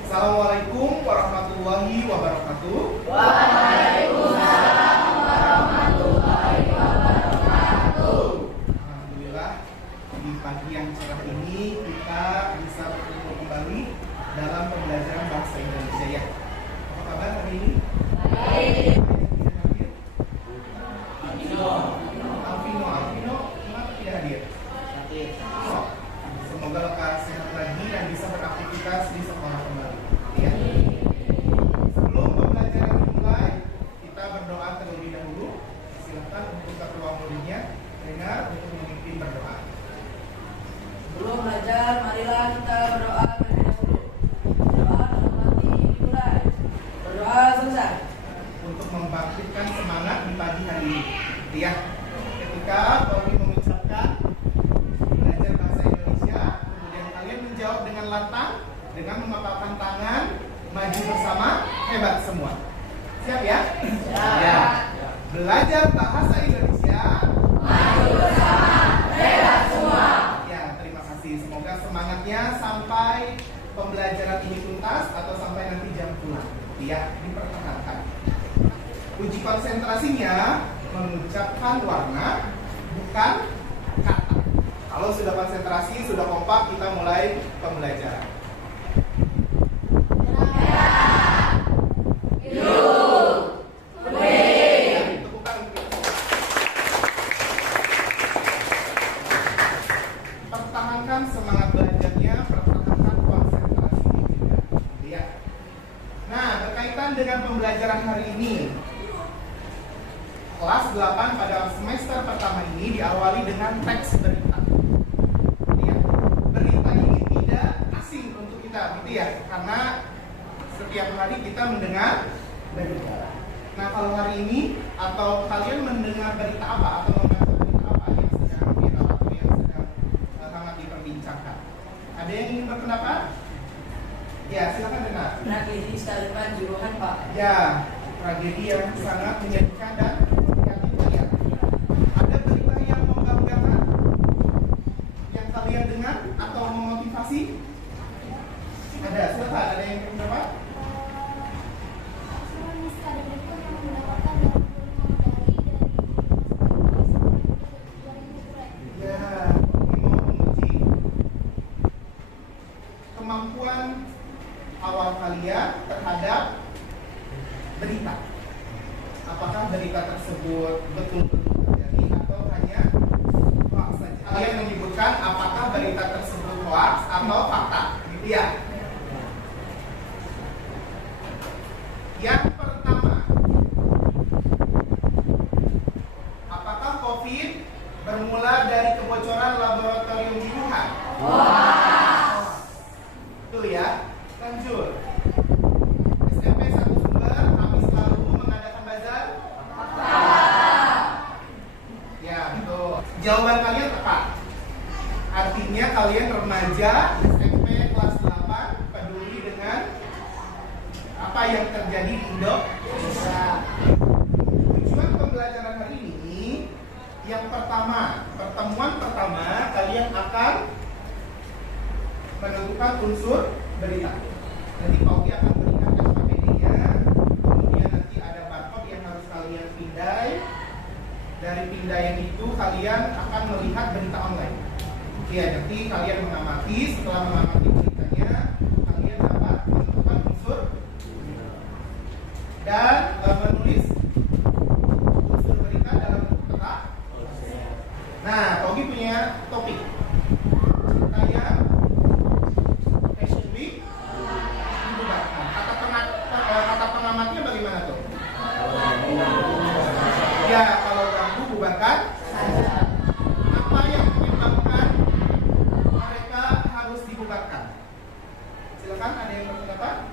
Assalamualaikum warahmatullahi wabarakatuh. Waalaikumsalam warahmatullahi wabarakatuh. Alhamdulillah, di pagi yang cerah ini kita bisa bertemu kembali dalam pembelajaran bahasa Indonesia ya. Apa kabar hari ini? Baik. Alvino, kenapa tidak hadir? Oh, semoga lekas sehat lagi dan bisa beraktivitas di sekolah kembali. Ya. Sebelum pembelajaran dimulai, kita berdoa terlebih dahulu. Silakan untuk ketua muridnya, dengar untuk memimpin berdoa. Sebelum belajar, marilah kita berdoa terlebih dahulu. Berdoa dalam hati dimulai. Berdoa selesai. Untuk membangkitkan semangat di pagi hari ini. Ya, ketika kami mengucapkan belajar bahasa Indonesia, kemudian kalian menjawab dengan lantang, dengan mengepalkan tangan, maju bersama, hebat semua. Siap ya? Siap. Ya. Belajar bahasa Indonesia, Maju bersama, hebat semua. ya, terima kasih. Semoga semangatnya sampai pembelajaran ini tuntas atau sampai nanti jam pulang. Ya, dipertahankan. Uji konsentrasinya mengucapkan warna, bukan kata. Kalau sudah konsentrasi, sudah kompak, kita mulai pembelajaran. Tepukan untuk kita. Pertahankan semangat belajarnya, pertahankan konsentrasinya juga. Ya. Nah, berkaitan dengan pembelajaran hari ini, kelas 8 pada semester pertama ini diawali dengan teks berita. Ya. Berita ini tidak asing untuk kita, gitu ya, karena setiap hari kita mendengar berita. Nah, kalau hari ini atau kalian mendengar berita apa atau membaca berita apa yang sedang viral atau yang sedang hangat diperbincangkan? Ada yang ingin berpendapat? Ya, silakan dengar. Tragedi Kanjuruhan Juruhan, Pak. Ya, tragedi yang sangat menyedihkan dan memprihatinkan ya. Ada berita yang membanggakan yang kalian dengar atau memotivasi? Ada, silakan. Ada yang berpendapat? Ya, ini mau menguji kemampuan awal kalian terhadap berita. Apakah berita tersebut betul-betul terjadi atau hanya hoax saja? Kalian menyebutkan apakah berita tersebut hoax atau fakta, gitu ya? Yang pertama, apakah COVID bermula dari kebocoran laboratorium di Wuhan? Betul ya? Lanjut. SMP Satu Sumber Kamis lalu mengadakan bazar? Ya, betul. Jawaban kalian tepat. Artinya kalian remaja SMP kelas 8 peduli dengan apa yang terjadi di Indonesia. Tujuan pembelajaran hari ini yang pertama, pertemuan pertama kalian akan menentukan unsur berita. Nanti Paugi akan berikan SKPD-nya, kemudian nanti ada barcode yang harus kalian pindai. Dari pindaian itu kalian akan melihat berita online. Ya, nanti kalian mengamati, setelah mengamati beritanya, kalian dapat menentukan unsur dan menulis unsur berita dalam bentuk peta. Nah, Paugi punya topik. Saya Fashion Week dibubarkan. Kata pengamatnya bagaimana tuh? Ya, kalau ganggu bubarkan. Apa yang menyebabkan mereka harus dibubarkan? Silakan, ada yang berpendapat?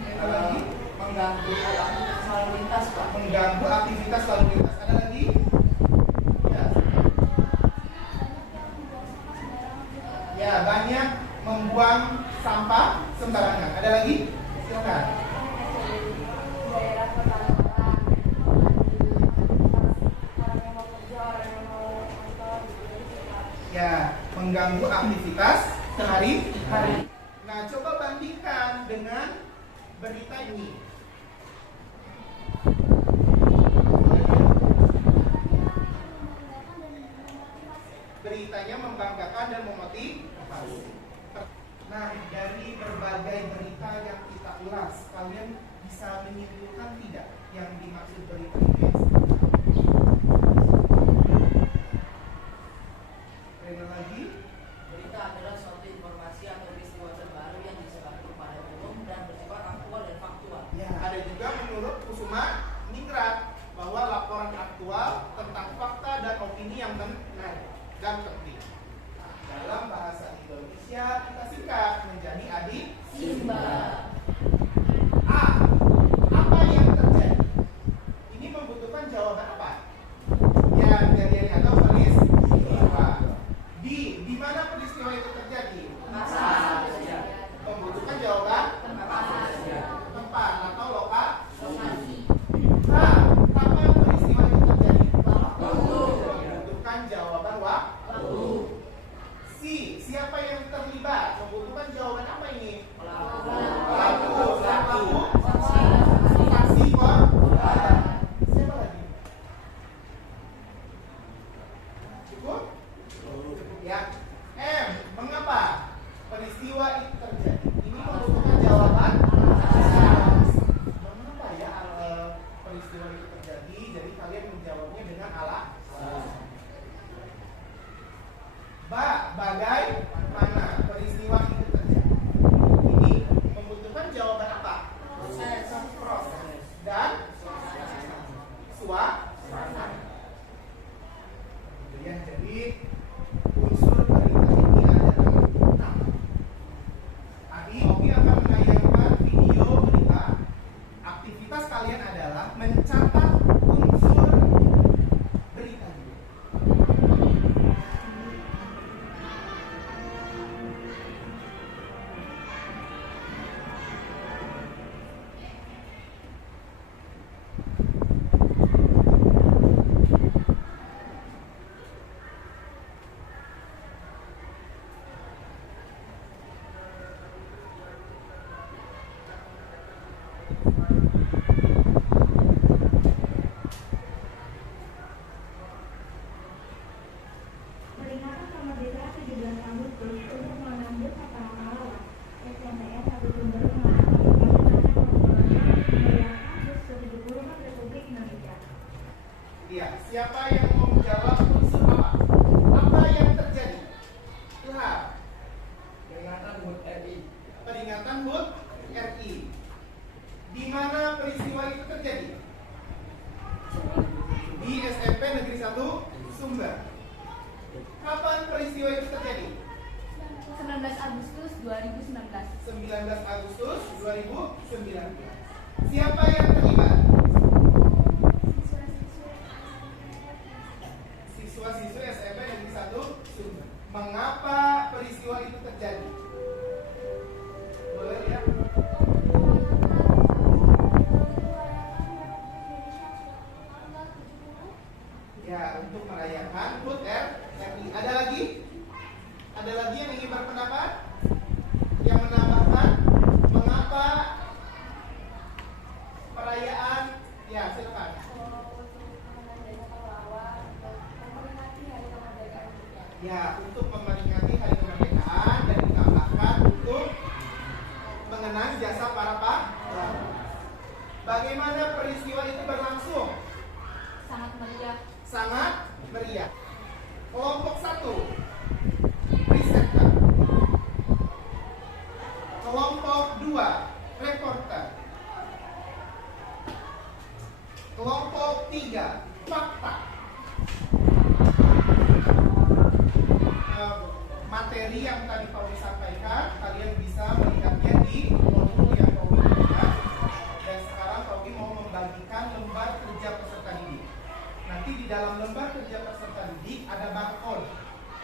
Ada lagi? Mengganggu lalu lintas, Pak. Mengganggu aktivitas lalu lintas. Ada lagi? Ya. Ya, banyak membuang sampah sembarangan. Ada lagi? Silakan. Daerah perkantoran, orang yang mau kerja, orang yang mau kantor, gitu. Ya, mengganggu aktivitas sehari-hari. Nah, coba sandingkan dengan berita ini. Beritanya membanggakan dan memotivasi. Nah, dari berbagai berita yang kita ulas, kalian bisa menyimpulkan tidak yang dimaksud berita ini? Rena lagi? Berita adalah suatu informasi atau peristiwa terbaru yang disebarkan kepada umum dan bersifat aktual dan faktual. Ya, ada juga menurut Kusuma Ningrat bahwa laporan aktual tentang fakta dan opini yang benar dan penting. Dalam bahasa Indonesia kita singkat menjadi adik Simba. A. Apa yang terjadi? Ini membutuhkan jawaban apa? Ya, kejadiannya atau peristiwa. B. Di mana peristiwa itu terjadi? Masa. Membutuhkan jawaban tempat atau Lokasi. H. Kapan peristiwa itu terjadi? Waktu. Membutuhkan jawaban waktu. C. Siapa yang terlibat? Membutuhkan jawaban apa ini? Pelaku. Saksi, korban. Siapa lagi? Cukup? Ya. M. Mengapa peristiwa itu terjadi? Ini membutuhkan jawaban. Mengapa ya peristiwa itu terjadi? Jadi kalian menjawabnya dengan alasan. Bagaimana peristiwa itu terjadi? Ini membutuhkan jawaban apa? Proses dan suasana. Kemudian jadi unsur berita ini ada 6. Tadi Oki akan menayangkan video berita. Aktivitas kalian adalah mencatat unsur berita ini. Peringatan kemerdekaan 17 Agustus untuk mengambil kata pahlawan. SNTN 1 Sumber mengatakan merayakan ke-70 Republik Indonesia. Iya, siapa yang mau menjawab unsur apa? Apa yang terjadi? Ilham. Peringatan HUT RI. Peringatan HUT RI. Di mana peristiwa itu terjadi? Di SMP Negeri 1 Sumber. Kapan peristiwa itu terjadi? 19 Agustus 2019. 19 Agustus 2019. Siapa yang terlibat? Siswa-siswi SMP Negeri 1 Sumber. Mengapa peristiwa itu terjadi? Boleh ya? Ya, untuk merayakan HUT RI. Ada lagi? Ada lagi yang ingin berpendapat? Yang menambahkan mengapa perayaan? Ya, silakan. Ya, untuk memperingati Hari Kemerdekaan dan ditambahkan untuk mengenang jasa para pahlawan. Bagaimana peristiwa itu berlangsung? Sangat meriah. Sangat meriah. Kelompok 1 presenter. Kelompok 2 reporter. Kelompok 3 fakta. Materi yang tadi Pauli sampaikan kalian bisa melihatnya di modul yang Pauli berikan. Dan sekarang Pauli mau membagikan lembar kerja peserta didik. Nanti di dalam lembar kerja peserta didik ada barcode.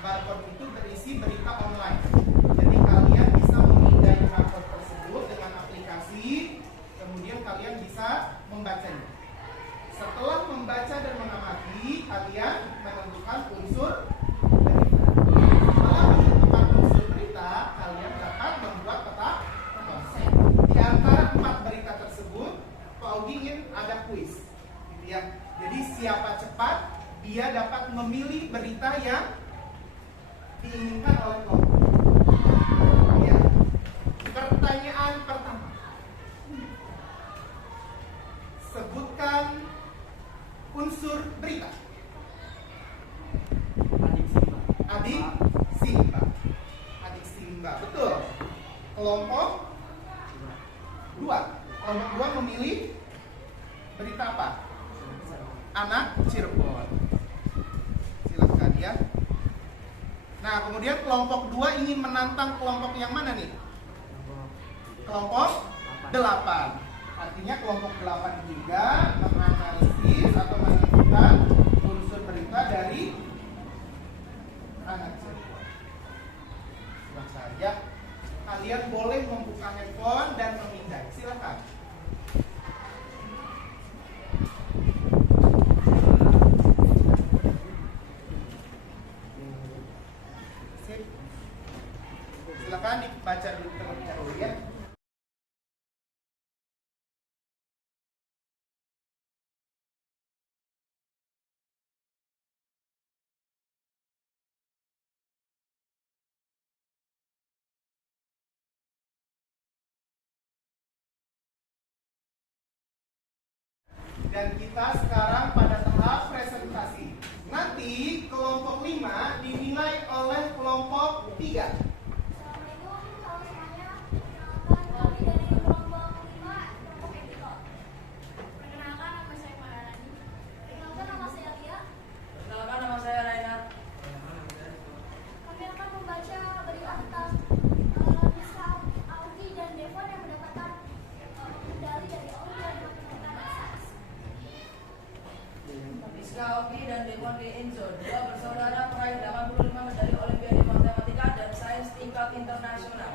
Barcode itu berisi berita online. Jadi kalian bisa memindai barcode tersebut dengan aplikasi. Kemudian kalian bisa membacanya. Setelah membaca dan mengamati, kalian menentukan unsur berita. Setelah menentukan unsur berita, kalian dapat membuat peta diinginkan oleh kelompok? Ya. Pertanyaan pertama. Sebutkan unsur berita. Adik Simba. Adik Simba. Betul. Kelompok 2. Kelompok 2 memilih berita apa? Anak Cirebon. Silakan ya. Nah, kemudian kelompok 2 ingin menantang kelompok yang mana nih? Kelompok 8. Artinya kelompok 8 juga menganalisis atau menentukan unsur berita dari anak Cirebon. Silakan ya. Kalian boleh membuka handphone dan memindai. Silakan. Sip. Silakan dibaca dulu terlebih dahulu ya. Dan kita sekarang pada tahap presentasi. Nanti kelompok 5 dinilai oleh kelompok 3. Assalamualaikum, halo semuanya. Perkenalkan, kami dari kelompok 5, kelompok editor. Perkenalkan, nama saya Marani. Perkenalkan, nama saya Lia. Perkenalkan, nama saya Reinhard. Kami akan membaca berita tentang Miska Augie dan Devon yang mendapatkan medali dari Olimpiade Matematika dan Sains. Miska Augie dan Devon K. Enzo, dua bersaudara peraih 85 medali Olimpiade Matematika dan Sains tingkat internasional.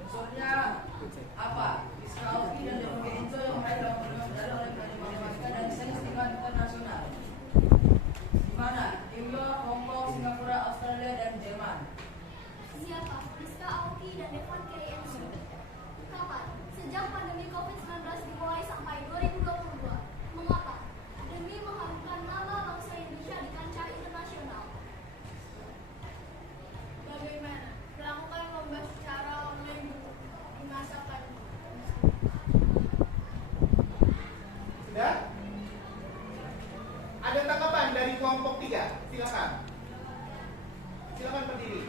Unsurnya apa? Miska Augie dan Devon K. Enzo yang meraih 85 medali Olimpiade Matematika dan Sains tingkat internasional. Di mana? New York, Hong Kong, Singapura, Australia, dan Jerman. Siapa? Miska Augie dan Devon K. Enzo. Kapan? Sejak pandemi COVID-19 dimulai sampai 2022. Mengapa? Demi mengharumkan nama bangsa Indonesia di kancah internasional. Bagaimana? Melakukan lomba secara online di masa pandemi. Sudah? Ada tanggapan dari kelompok 3? Silakan. Silakan berdiri.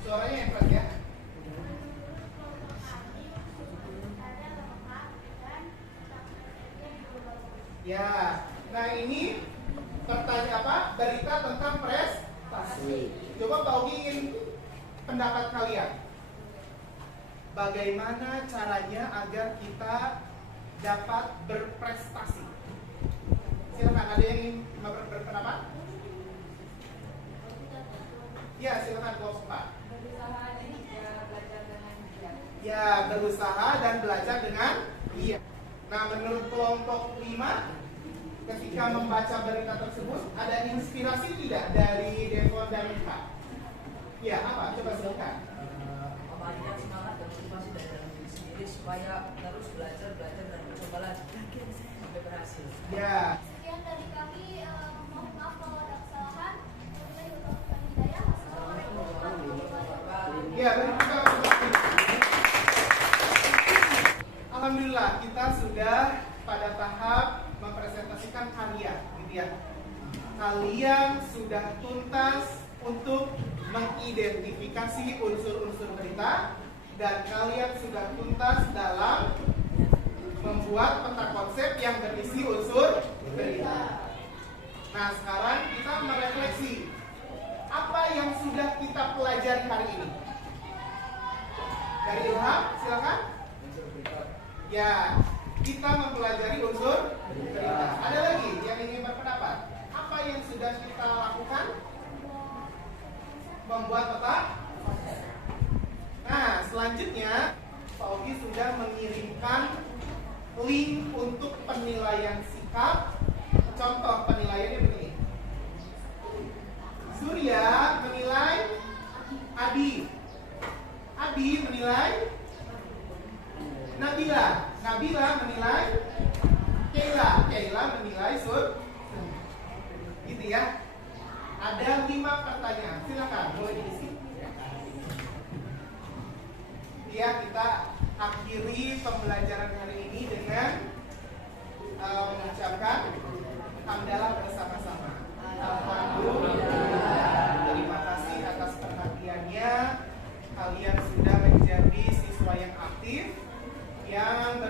Suaranya yang keras ya. Ya. Nah, ini pertanyaan apa? Berita tentang prestasi. Coba Pak Ogi ingin pendapat kalian. Bagaimana caranya agar kita dapat berprestasi? Silakan, ada yang ingin berpendapat? Ya, silakan kelompok 4. Ya, berusaha dan belajar dengan giat. Nah, menurut kelompok 5, ketika membaca berita tersebut, ada inspirasi tidak dari Devon dan Mika? Ya, apa? Coba sebutkan. Memberikan semangat dan motivasi dari dalam diri sendiri supaya terus belajar dan mencoba lagi sampai berhasil. Ya. Sekian dari kami. Mohon maaf kalau ada kesalahan. Wabillahi taufiq wal hidayah. Wassalamualaikum warahmatullahi wabarakatuh. Ya, beri tepuk tangan. Alhamdulillah, kita sudah pada tahap mempresentasikan karya, gitu ya. Kalian sudah tuntas untuk mengidentifikasi unsur-unsur berita dan kalian sudah tuntas dalam membuat peta konsep yang berisi unsur berita. Nah, sekarang kita merefleksi apa yang sudah kita pelajari hari ini. Dari Ilham, silakan. Ya, kita mempelajari unsur berita. Ada lagi yang ingin berpendapat? Apa yang sudah kita lakukan? Membuat peta. Nah, selanjutnya Pak Ogi sudah mengirimkan link untuk penilaian sikap. Contoh penilaiannya begini. Surya menilai Adi. Adi menilai Nabila. Nabila menilai Keila. Keila menilai Sur. ya. Ada 5 pertanyaan. Silakan boleh diisi. Ya, kita akhiri pembelajaran hari ini dengan mengucapkan hamdalah bersama-sama. Alhamdulillah. Terima kasih atas perhatiannya. Kalian sudah menjadi siswa yang aktif, yang